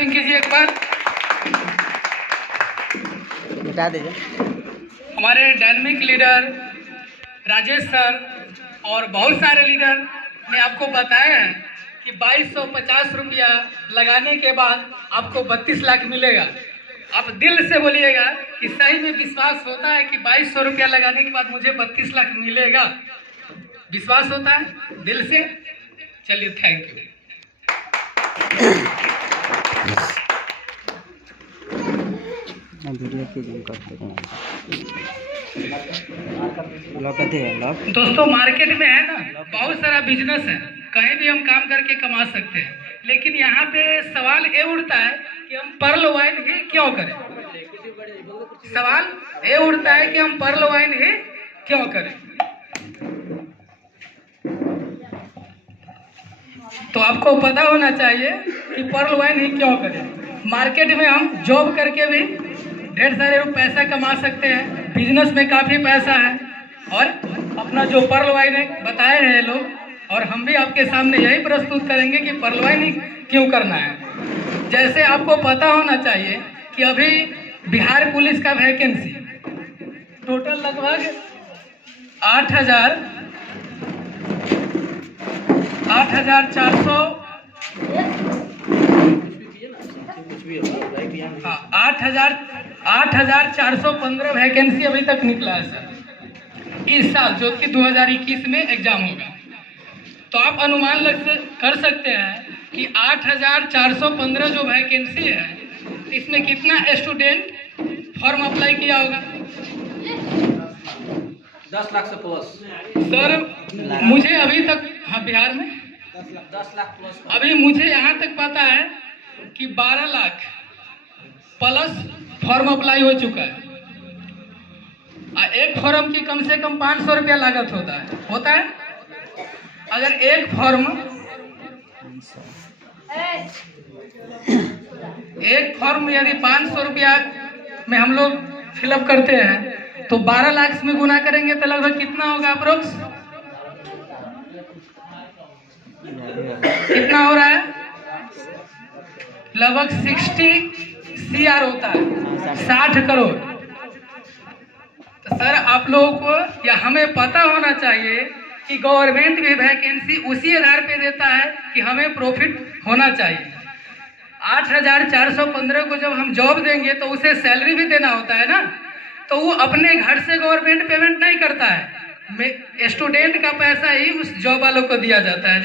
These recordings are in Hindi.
क्लैपिंग कीजिए एक बार। बता दीजिए। हमारे डायनेमिक लीडर राजेश सर और बहुत सारे लीडर ने आपको बताया है कि 2250 रुपया लगाने के बाद आपको 32 लाख मिलेगा। आप दिल से बोलिएगा कि सही में विश्वास होता है कि 2200 रुपया लगाने के बाद मुझे 32 लाख मिलेगा? विश्वास होता है दिल से? चलिए, थैंक यू। दोस्तों, मार्केट में है ना बहुत सारा बिजनेस है, कहीं भी हम काम करके कमा सकते हैं, लेकिन यहाँ पे सवाल ये उठता है कि हम पर्ल वाइन ही क्यों करें। सवाल ये उठता है कि हम पर्ल वाइन ही क्यों करें। तो आपको पता होना चाहिए कि पर्ल वाइन ही क्यों करें। मार्केट में हम जॉब करके भी ढेर सारे पैसा कमा सकते हैं, बिजनेस में काफ़ी पैसा है, और अपना जो पर्ल वाइन बताए हैं लोग, और हम भी आपके सामने यही प्रस्तुत करेंगे कि पर्ल वाइन ही क्यों करना है। जैसे आपको पता होना चाहिए कि अभी बिहार पुलिस का वैकेंसी टोटल लगभग 8,415 वैकेंसी अभी तक निकला है सर, इस साल, जो कि 2021 में एग्जाम होगा। तो आप अनुमान कर सकते हैं कि 8,415 जो वैकेंसी है, इसमें कितना स्टूडेंट फॉर्म अप्लाई किया होगा? 10 लाख से प्लस सर, मुझे अभी तक, हाँ, बिहार में 10 लाख प्लस। अभी मुझे यहाँ तक पता है कि 12 लाख प्लस फॉर्म अप्लाई हो चुका है। एक फॉर्म की कम से कम 500 रुपया लागत होता है। अगर एक फॉर्म यदि 500 रुपया में हम लोग फिलअप करते हैं तो 12 लाख में गुना करेंगे तो लगभग कितना होगा अप्रोक्स? कितना हो रहा है? लगभग 60 CR होता है, 60 करोड़। तो सर, आप लोगों को या हमें पता होना चाहिए कि गवर्नमेंट भी वैकेंसी उसी आधार पे देता है कि हमें प्रॉफिट होना चाहिए। 8,415 को जब हम जॉब देंगे तो उसे सैलरी भी देना होता है ना, तो वो अपने घर से गवर्नमेंट पेमेंट नहीं करता है, स्टूडेंट का पैसा ही उस जॉब वालों को दिया जाता है।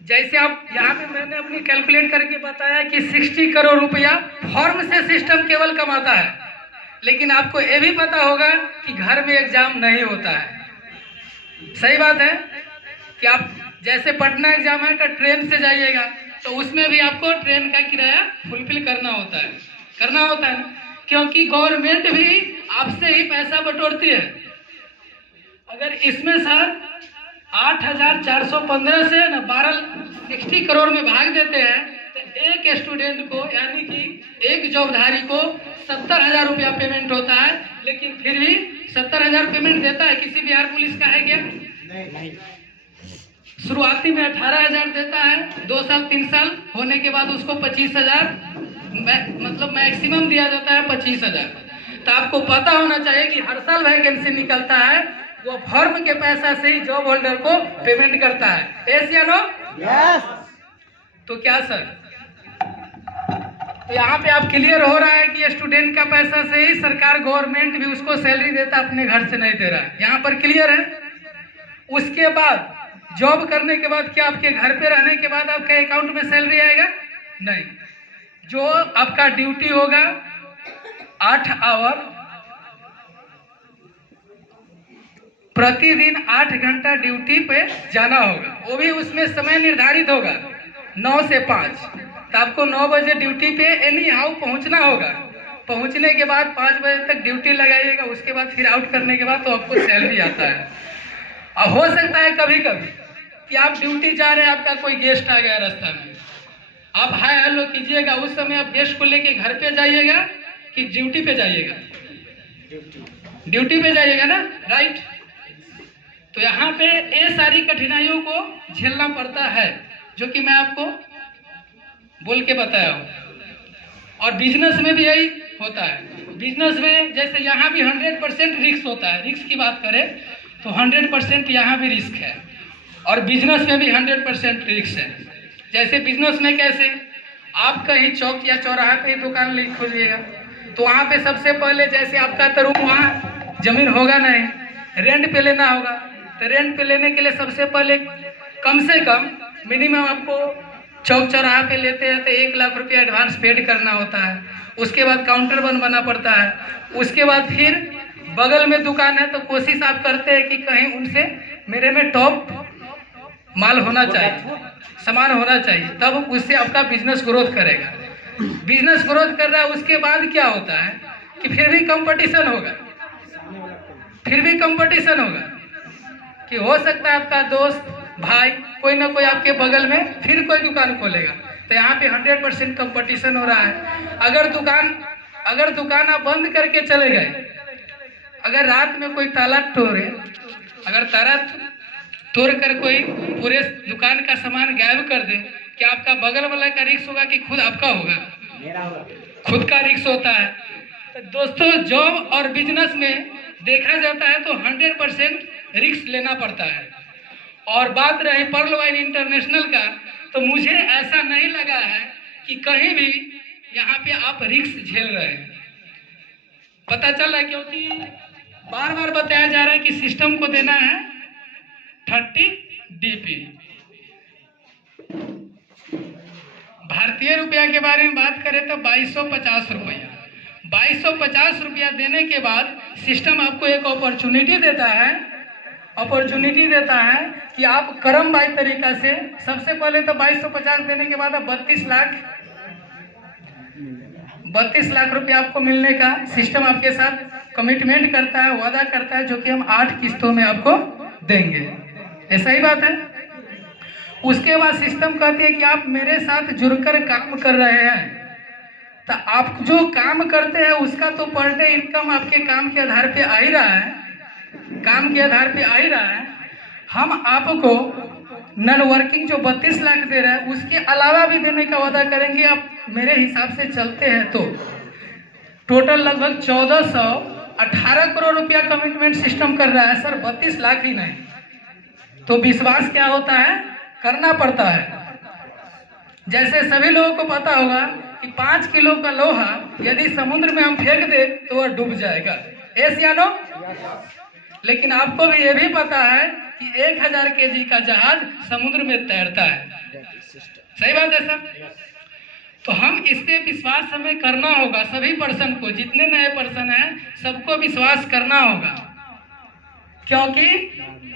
जैसे आप यहाँ पे मैंने अपनी कैलकुलेट करके बताया कि 60 करोड़ रुपया फॉर्म से सिस्टम केवल कमाता है, लेकिन आपको ये भी पता होगा कि घर में एग्जाम नहीं होता है। सही बात है कि आप जैसे पटना एग्जाम है तो ट्रेन से जाइएगा, तो उसमें भी आपको ट्रेन का किराया फुलफिल करना होता है ना, क्योंकि गवर्नमेंट भी आपसे ही पैसा बटोरती है। अगर इसमें सर 8,415 से ना 60 करोड़ में भाग देते हैं तो एक स्टूडेंट को, यानी कि एक जॉबधारी को 70,000 रुपया पेमेंट होता है, लेकिन फिर भी 70,000 पेमेंट देता है। किसी बिहार पुलिस का है क्या? नहीं। शुरुआती में 18,000 देता है, 2 साल 3 साल होने के बाद उसको 25,000 मतलब मैक्सिमम दिया जाता है 25,000। तो आपको पता होना चाहिए कि हर साल वैकेंसी निकलता है, वो फॉर्म के पैसा से ही जॉब होल्डर को पेमेंट करता है। यस या नो? यस। तो क्या सर, तो यहाँ पे आप क्लियर हो रहा है कि स्टूडेंट का पैसा से ही सरकार, गवर्नमेंट भी उसको सैलरी देता, अपने घर से नहीं दे रहा है। यहाँ पर क्लियर है? उसके बाद जॉब करने के बाद क्या आपके घर पे रहने के बाद आपके अकाउंट में सैलरी आएगा? नहीं। जो आपका ड्यूटी होगा 8 आवर, प्रतिदिन 8 घंटा ड्यूटी पे जाना होगा, वो भी उसमें समय निर्धारित होगा 9 से 5। तो आपको 9 बजे ड्यूटी पे एनी हाउ पहुंचना होगा। पहुंचने के बाद 5 बजे तक ड्यूटी लगाइएगा, उसके बाद फिर आउट करने के बाद तो आपको सैलरी आता है। और हो सकता है कभी कभी कि आप ड्यूटी जा रहे हैं, आपका कोई गेस्ट आ गया रास्ता में, आप हाय हेलो कीजिएगा, उस समय आप गेस्ट को लेके घर पे जाइएगा कि ड्यूटी पे जाइएगा? ड्यूटी पे जाइएगा ना, राइट। तो यहाँ पे ये सारी कठिनाइयों को झेलना पड़ता है। जो कि मैं आपको बोल के बताया हूँ। और बिजनेस में भी यही होता है। बिजनेस में जैसे यहाँ भी 100% रिस्क होता है, रिस्क की बात करें तो 100% यहाँ भी रिस्क है, और बिजनेस में भी 100% रिस्क है। जैसे बिजनेस में कैसे, आप कहीं चौक या चौराहा पे ही दुकान ले खोलिएगा तो वहाँ पे सबसे पहले जैसे आपका तो रूम वहाँ जमीन होगा नहीं, रेंट पे लेना होगा। तो रेंट पे लेने के लिए सबसे पहले कम से कम मिनिमम आपको चौक चौराहा पे लेते हैं तो 1 लाख रुपया एडवांस पेड करना होता है। उसके बाद काउंटर बनवाना पड़ता है। उसके बाद फिर बगल में दुकान है तो कोशिश आप करते हैं कि कहीं उनसे मेरे में टॉप माल होना चाहिए, सामान होना चाहिए, तब उससे आपका बिजनेस ग्रोथ करेगा। बिजनेस ग्रोथ कर रहा है, उसके बाद क्या होता है कि फिर भी कंपटीशन होगा, फिर भी कंपटीशन होगा कि हो सकता है आपका दोस्त भाई कोई ना कोई आपके बगल में फिर कोई दुकान खोलेगा। तो यहाँ पे 100% कंपटीशन हो रहा है। अगर दुकान आप बंद करके चले गए, अगर रात में कोई ताला तोड़े, अगर ताला तोड़ कर कोई पूरे दुकान का सामान गायब कर दे, क्या आपका बगल वाला का रिस्क होगा कि खुद आपका होगा? मेरा होगा। खुद का रिस्क होता है। तो दोस्तों जॉब और बिजनेस में देखा जाता है तो 100% रिस्क लेना पड़ता है। और बात रही पर्ल वाइन इंटरनेशनल का, तो मुझे ऐसा नहीं लगा है कि कहीं भी यहाँ पे आप रिस्क झेल रहे हैं। पता चल रहा है क्योंकि बार बार बताया जा रहा है कि सिस्टम को देना है 30 DP। भारतीय रुपया के बारे में बात करें तो 2250 रुपया, 2250 रुपया देने के बाद सिस्टम आपको एक अपॉर्चुनिटी देता है कि आप क्रम बाई तरीका से सबसे पहले तो 2250 देने के बाद आप 32 लाख रुपया आपको मिलने का सिस्टम आपके साथ कमिटमेंट करता है, वादा करता है, जो कि हम 8 किस्तों में आपको देंगे। ऐसा ही बात है। उसके बाद सिस्टम कहती है कि आप मेरे साथ जुड़कर काम कर रहे हैं, तो आप जो काम करते हैं उसका तो पर डे इनकम आपके काम के आधार पे आ ही रहा है, काम के आधार पे आ ही रहा है। हम आपको नॉन वर्किंग जो 32 लाख दे रहे हैं उसके अलावा भी देने का वादा करेंगे। आप मेरे हिसाब से चलते हैं तो टोटल लगभग 1418 करोड़ रुपया कमिटमेंट सिस्टम कर रहा है सर, 32 लाख ही नहीं। तो विश्वास क्या होता है, करना पड़ता है। जैसे सभी लोगों को पता होगा कि 5 किलो का लोहा यदि समुद्र में हम फेंक दे तो वह डूब जाएगा, यस या नो? लेकिन आपको भी ये भी पता है कि 1000 kg का जहाज समुद्र में तैरता है। सही बात है सर? तो हम इस पे विश्वास हमें करना होगा। सभी पर्सन को, जितने नए पर्सन हैं सबको विश्वास करना होगा, क्योंकि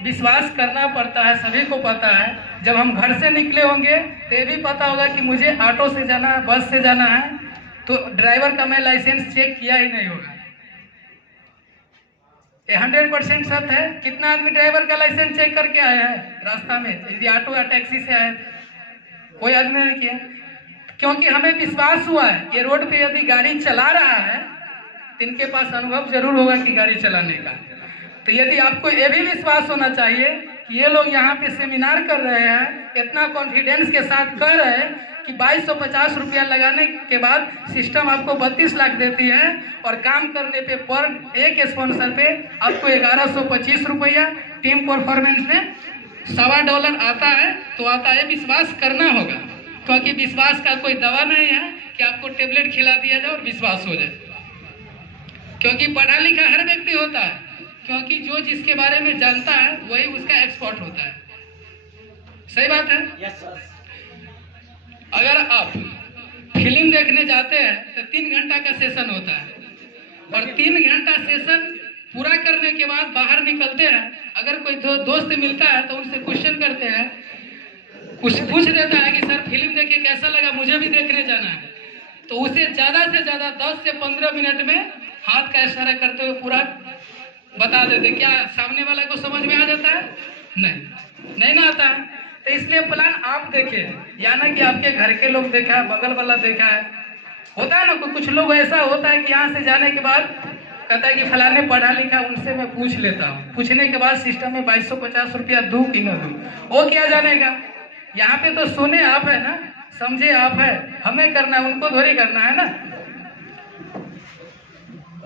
विश्वास करना पड़ता है। सभी को पता है जब हम घर से निकले होंगे तो ये भी पता होगा कि मुझे ऑटो से जाना है, बस से जाना है, तो ड्राइवर का मैं लाइसेंस चेक किया ही नहीं होगा। ये 100% सत्य है। कितना आदमी ड्राइवर का लाइसेंस चेक करके आया है रास्ता में, यदि ऑटो या टैक्सी से आया? कोई आदमी नहीं किया, क्योंकि हमें विश्वास हुआ है कि रोड पे यदि गाड़ी चला रहा है तो इनके पास अनुभव जरूर होगा कि गाड़ी चलाने का। तो यदि आपको ये भी विश्वास होना चाहिए कि ये लोग यहाँ पे सेमिनार कर रहे हैं, इतना कॉन्फिडेंस के साथ कर रहे हैं कि 2250 रुपया लगाने के बाद सिस्टम आपको 32 लाख देती है, और काम करने पे पर एक स्पॉन्सर पे आपको 1125 रुपया, टीम परफॉर्मेंस में $1.25 आता है। तो आता है, विश्वास करना होगा, क्योंकि विश्वास का कोई दवा नहीं है कि आपको टेबलेट खिला दिया जाए और विश्वास हो जाए। क्योंकि पढ़ा लिखा हर व्यक्ति होता है, क्योंकि जो जिसके बारे में जानता है वही उसका एक्सपर्ट होता है। सही बात है? Yes sir. अगर आप फिल्म देखने जाते हैं तो 3 घंटा का सेशन होता है, और 3 घंटा सेशन पूरा करने के बाद बाहर निकलते हैं, अगर कोई दोस्त मिलता है तो उनसे क्वेश्चन करते हैं, कुछ पूछ देता है कि सर फिल्म देखे कैसा लगा, मुझे भी देखने जाना है, तो उसे ज़्यादा से ज़्यादा 10 से 15 मिनट में हाथ का इशारा करते हुए पूरा बता देते। क्या सामने वाला को समझ में आ जाता है? नहीं ना आता है। तो इसलिए प्लान आप देखें, या ना कि आपके घर के लोग देखा है, बगल वाला देखा है। होता है ना, कुछ लोग ऐसा होता है कि यहाँ से जाने के बाद कहता है कि फलाने पढ़ा लिखा, उनसे मैं पूछ लेता हूँ। पूछने के बाद सिस्टम में 2250 रुपया दूँ कि न दूँ, वो क्या जानेगा? यहाँ पे तो सुने आप है ना, समझे आप है, हमें करना है, उनको थोड़ी करना है ना।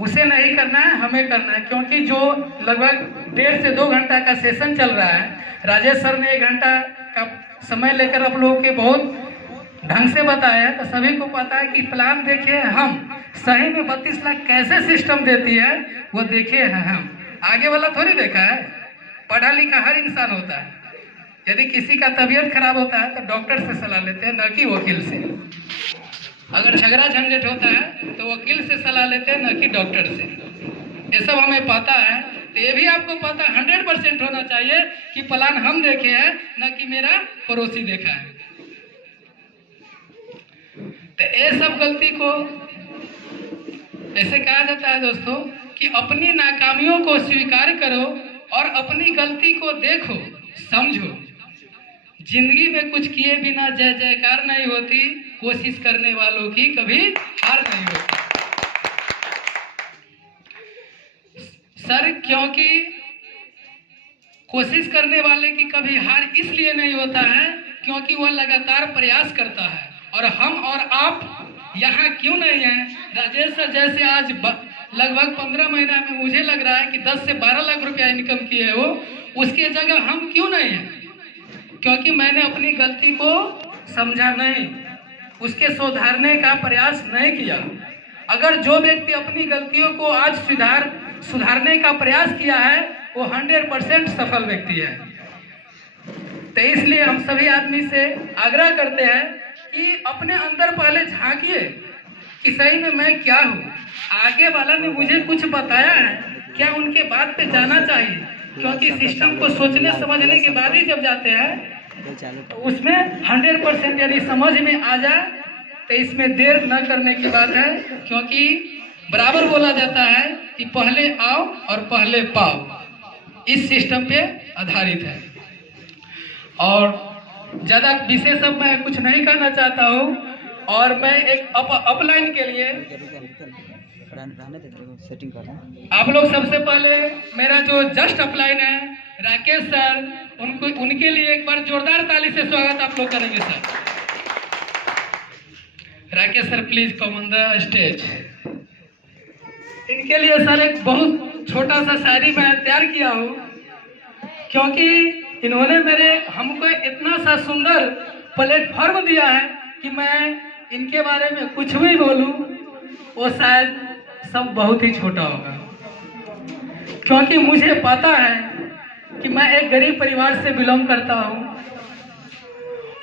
उसे नहीं करना है, हमें करना है। क्योंकि जो लगभग 1.5 से 2 घंटा का सेशन चल रहा है, राजेश सर ने 1 घंटा का समय लेकर आप लोगों के बहुत ढंग से बताया, तो सभी को पता है कि प्लान देखे हम सही में 32 लाख कैसे सिस्टम देती है, वो देखे हैं हम। आगे वाला थोड़ी देखा है। पढ़ा लिखा हर इंसान होता है। यदि किसी का तबीयत खराब होता है तो डॉक्टर से सलाह लेते हैं, न कि वकील से। अगर झगड़ा झंझट होता है तो वकील से सलाह लेते हैं, न कि डॉक्टर से। ये सब हमें पता है। तो ये भी आपको पता 100% होना चाहिए कि प्लान हम देखे हैं, न कि मेरा पड़ोसी देखा है। तो ये सब गलती को ऐसे कहा जाता है दोस्तों कि अपनी नाकामियों को स्वीकार करो और अपनी गलती को देखो, समझो। जिंदगी में कुछ किए बिना जय जयकार नहीं होती, कोशिश करने वालों की कभी हार नहीं होती। सर, क्योंकि कोशिश करने वाले की कभी हार इसलिए नहीं होता है क्योंकि वह लगातार प्रयास करता है। और हम और आप यहाँ क्यों नहीं हैं? राजेश सर जैसे आज लगभग 15 महीना में मुझे लग रहा है कि 10 से 12 लाख रुपया इनकम किए हो, उसके जगह हम क्यों नहीं हैं? क्योंकि मैंने अपनी गलती को समझा नहीं, उसके सुधारने का प्रयास नहीं किया। अगर जो व्यक्ति अपनी गलतियों को आज सुधारने का प्रयास किया है, वो 100% सफल व्यक्ति है। तो इसलिए हम सभी आदमी से आग्रह करते हैं कि अपने अंदर पहले झांकिए कि सही में मैं क्या हूँ। आगे वाला ने मुझे कुछ बताया है, क्या उनके बात पे जाना चाहिए? क्योंकि सिस्टम को सोचने समझने के बाद ही जब जाते हैं तो उसमें 100% यदि समझ में आ जाए तो इसमें देर न करने की बात है। क्योंकि बराबर बोला जाता है कि पहले आओ और पहले पाओ, इस सिस्टम पे आधारित है। और ज़्यादा विशेष अब मैं कुछ नहीं कहना चाहता हूँ। और मैं एक अपलाइन के लिए आप लोग सबसे पहले मेरा जो जस्ट अपलाइन है राकेश सर, उनके लिए एक बार जोरदार ताली से स्वागत आप लोग करेंगे sir. Rakesh sir please come on the stage. इनके लिए सर एक बहुत छोटा सा शायरी मैं तैयार किया हूँ, क्योंकि इन्होंने हमको इतना सा सुंदर प्लेटफॉर्म दिया है कि मैं इनके बारे में कुछ भी बोलूं वो शायद सब बहुत ही छोटा होगा। क्योंकि मुझे पता है कि मैं एक गरीब परिवार से बिलोंग करता हूं,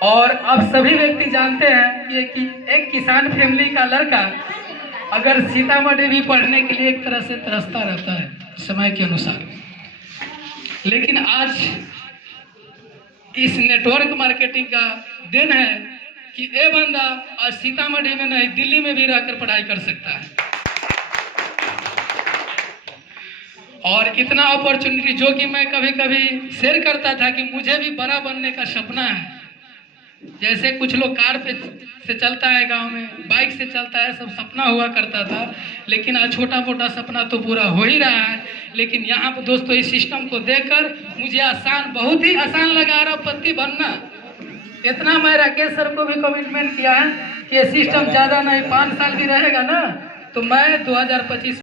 और अब सभी व्यक्ति जानते हैं कि एक किसान फैमिली का लड़का अगर सीतामढ़ी भी पढ़ने के लिए एक तरह से तरसता रहता है समय के अनुसार। लेकिन आज इस नेटवर्क मार्केटिंग का दिन है कि ये बंदा आज सीतामढ़ी में नहीं दिल्ली में भी रहकर पढ़ाई कर सकता है। और इतना अपॉर्चुनिटी जो कि मैं कभी कभी शेयर करता था कि मुझे भी बड़ा बनने का सपना है। जैसे कुछ लोग कार पे से चलता है, गांव में बाइक से चलता है, सब सपना हुआ करता था। लेकिन आज छोटा मोटा सपना तो पूरा हो ही रहा है। लेकिन यहाँ पर दोस्तों इस सिस्टम को देखकर मुझे बहुत ही आसान लगा अरबपति बनना। इतना मैं राकेश सर को भी कमिटमेंट किया है कि ये सिस्टम ज़्यादा नहीं 5 साल भी रहेगा ना, तो मैं 2025